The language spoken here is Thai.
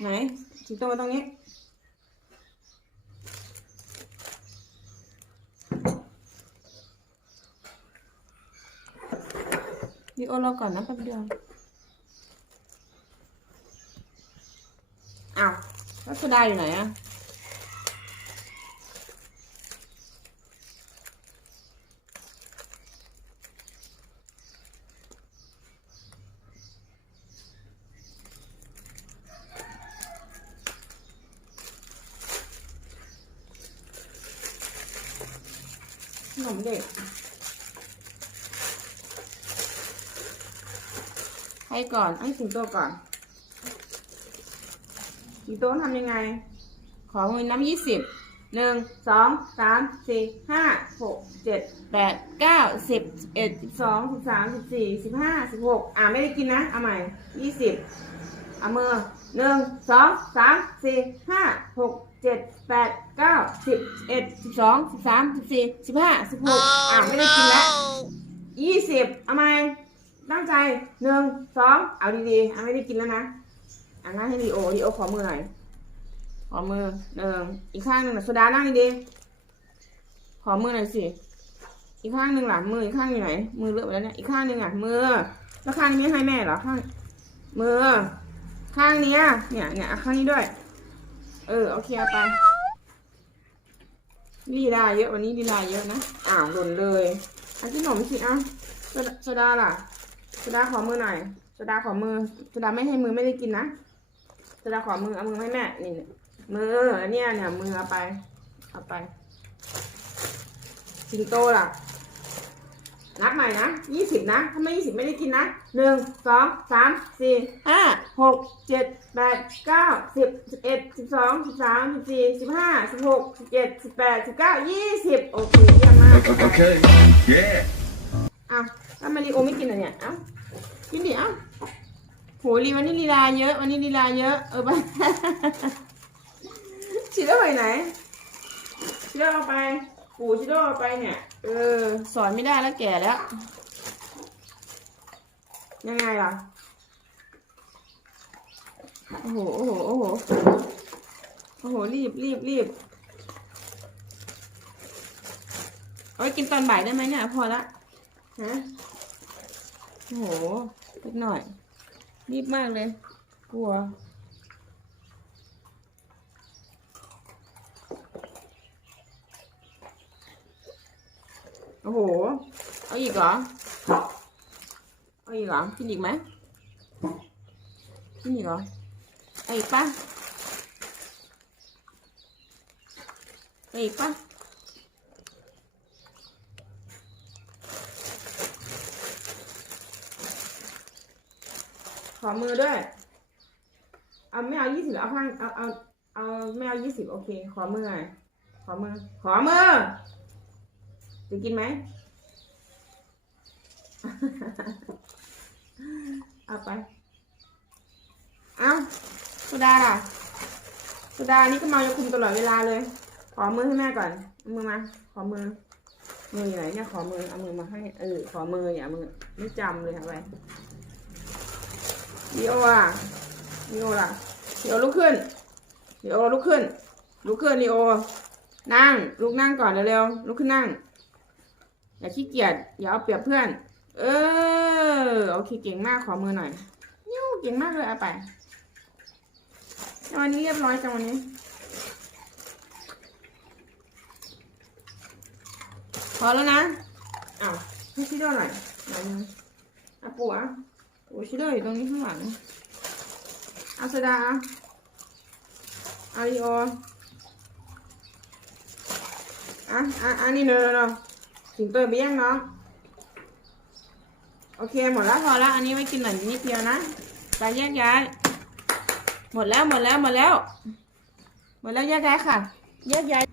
ไหนสิงโตตรงนี้ดีโอเราก่อนนะแป๊บเดียวอ้าวแล้วสุดาอยู่ไหนอะ นมเด็ก ให้ก่อนให้สิงโตก่อน สิงโตทำยังไง ขอเงินน้ำยี่สิบหนึ่งสองสามสี่ห้าหกเจ็ดแปดเก้าสิบสิบเอ็ดสิบสองสิบสามสิบสี่สิบห้าสิบหกอ่าไม่ได้กินนะ เอาใหม่ยี่สิบ เอามือหนึ่งสองสามสี่ห้าหกเจ็ดแปดเก้าสิบเอ็ดสิบสองสิบสามสิบสี่สิบห้าสิบหกอะไม่ได้กินแล้วยี่สิบเอาไหมตั้งใจหนึ่งสองเอาดีๆเอาไม่ได้กินแล้วนะอะงั้นให้ลีโอลีโอขอมือหน่อยขอมือหนึ่งอีกข้างหนึ่งนะโซดานั่งดีๆขอมือหน่อยสิอีกข้างหนึ่งหล่ะมืออีกข้างอยู่ไหนมือเลอะไปแล้วเนี่ยอีกข้างหนึ่งอะมือแล้วข้างนี้ไม่ให้แม่เหรอข้างมือ ข้างนี้เนี่ยเนี่ยข้างนี้ด้วย เออโอเคเอาไปลีลาเยอะวันนี้ลีลาเยอะนะ อ้าวหล่นเลยเอาขนมสิอะโซดาโซดาล่ะโซดาขอมือหน่อยโซดาขอมือโซดาไม่ให้มือไม่ได้กินนะโซดาขอมือเอามือให้แม่นี่มือนเนี้ยเนี่ยมือเอาไป เอาไปสิงโตล่ะ นับใหม่นะยี่สิบนะ ถ้าไม่ยี่สิบไม่ได้กินนะหนึ่งสองสามสี่ห้าหกเจ็ดแปดเก้าสิบสิบเอ็ดสิบสองสิบสามสิบสี่สิบห้าสิบหกสิบเจ็ดสิบแปดสิบเก้ายี่สิบโอเคเยี่ยมมาก Okay. Yeah. อ้าวแล้วมาริโอไม่กินอะเนี่ยเอ้ากินดิเอ้าโหลีวันนี้ลีลาเยอะวันนี้ลีลาเยอะเออไปชิโร่ไปไหนชิโร่เอาไป ปู่ชิโร่เอาไปเนี่ย เออ สอนไม่ได้แล้วแก่แล้ว ยังไงล่ะ โอ้โห โอ้โห โอ้โห โอ้โห รีบรีบรีบเอาไว้กินตอนบ่ายได้ไหมเนี่ย พอละ ฮะ โอ้โหนิดหน่อย รีบมากเลย กลัว อ้โห เอาอีกเหรอ เอาอีกเหรอ กินอีกไหมกินอีกเหรอ เอาอีกปะเอาอีกปะขอมือด้วย เอาไม่เอายี่สิบเอาข้าง เอา เอา เอาไม่เอายี่สิบโอเค ขอมือหน่อยขอมือ ขอมือ จะกินไหม เอาไป เอาสุดาล่ะสุดานี่ก็เมายาคุมตลอดเวลาเลย ขอมือให้แม่ก่อนเอามือมา ขอมือ มืออยู่ไหนเนี่ย ขอมือ เอามือมาให้ เออ ขอมืออย่ามือ ไม่จำเลยค่ะไปดีโออะดีโอล่ะเดีโอลุกขึ้นเดีโอลุกขึ้น ลุกขึ้นดีโอนั่ง ลุกนั่งก่อนเร็วๆลุกขึ้นนั่ง อย่าขี้เกียจอย่าเอาเปรียบเพื่อน เออโอเคเก่งมากขอมือหน่อยยิ้วเก่งมากเลยเอาไปวันนี้เรียบร้อยจังวันนี้ พอแล้วนะอ้าวให้ชิโร่หน่อยหน่อยนึงอะปู่อะปู่ชิโร่อยู่ตรงนี้ข้างหลังอาสดาอะอาริโออะอะอันนี้เนอะเนอะ สิงโตไปย่งน้อง โอเค หมดแล้วพอแล้วอันนี้ไว้กินหน่อยนิดเดียวนะไปแยกย้าย หมดแล้วหมดแล้วหมดแล้ว หมดแล้วแยกย้ายค่ะแยกย้าย